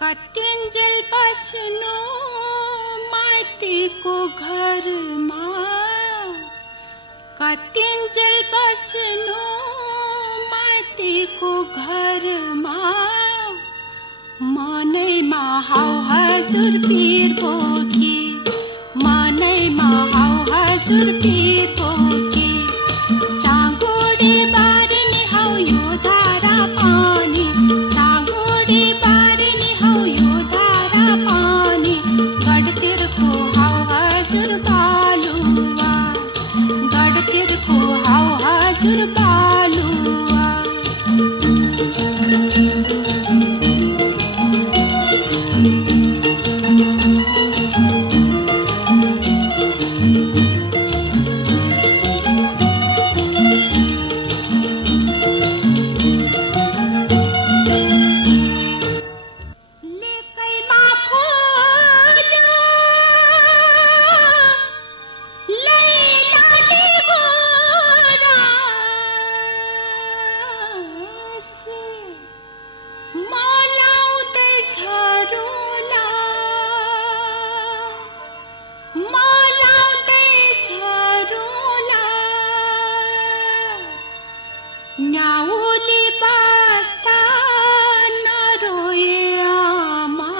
कटिन्जेल बस्नु माइतीको घरमा, कटिन्जेल बस्नु माइतीको घरमा, मनैमा हाउ हजुर पीर बोकी, मनैमा हाउ हजुर पीर बोकी, साँगुरी बारिने हाउ यो धारा पानी, साँगुरी बारिने हाउ यो धारा पानी, गडतिरको हाउ हजुर बालुवा, गडतिरको हाउ हजुर बालुवा। न्याउली बस्ता नरोए आमा,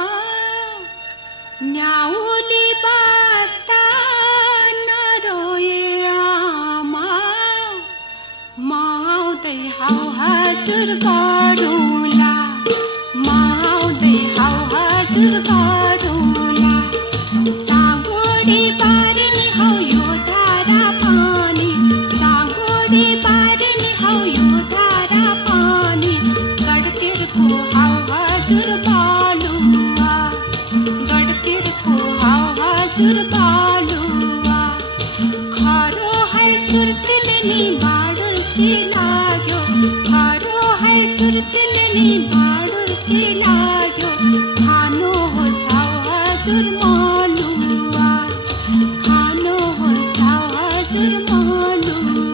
न्याउली बस्ता नरोए आमा, म आउँदै हाउ हजुर गरौँला, म आउँदै हाउ हजुर गरौँला, साँगुरी बारिने हाउ यो धारा पानी, साँगुरी बारिने हाउ यो धारा पानी, गडतिरको हाउ हजुर बालुवा, गडतिरको हाउ हजुर बालुवा, खरो है सुर्तीले नि बाडुल्की लाग्यो, खरो है सुर्तीले नि बाडुल्की लाग्यो, खानुहोस् हाउ हजुर मलुवा, खानुहोस् हाउ हजुर मलुवा।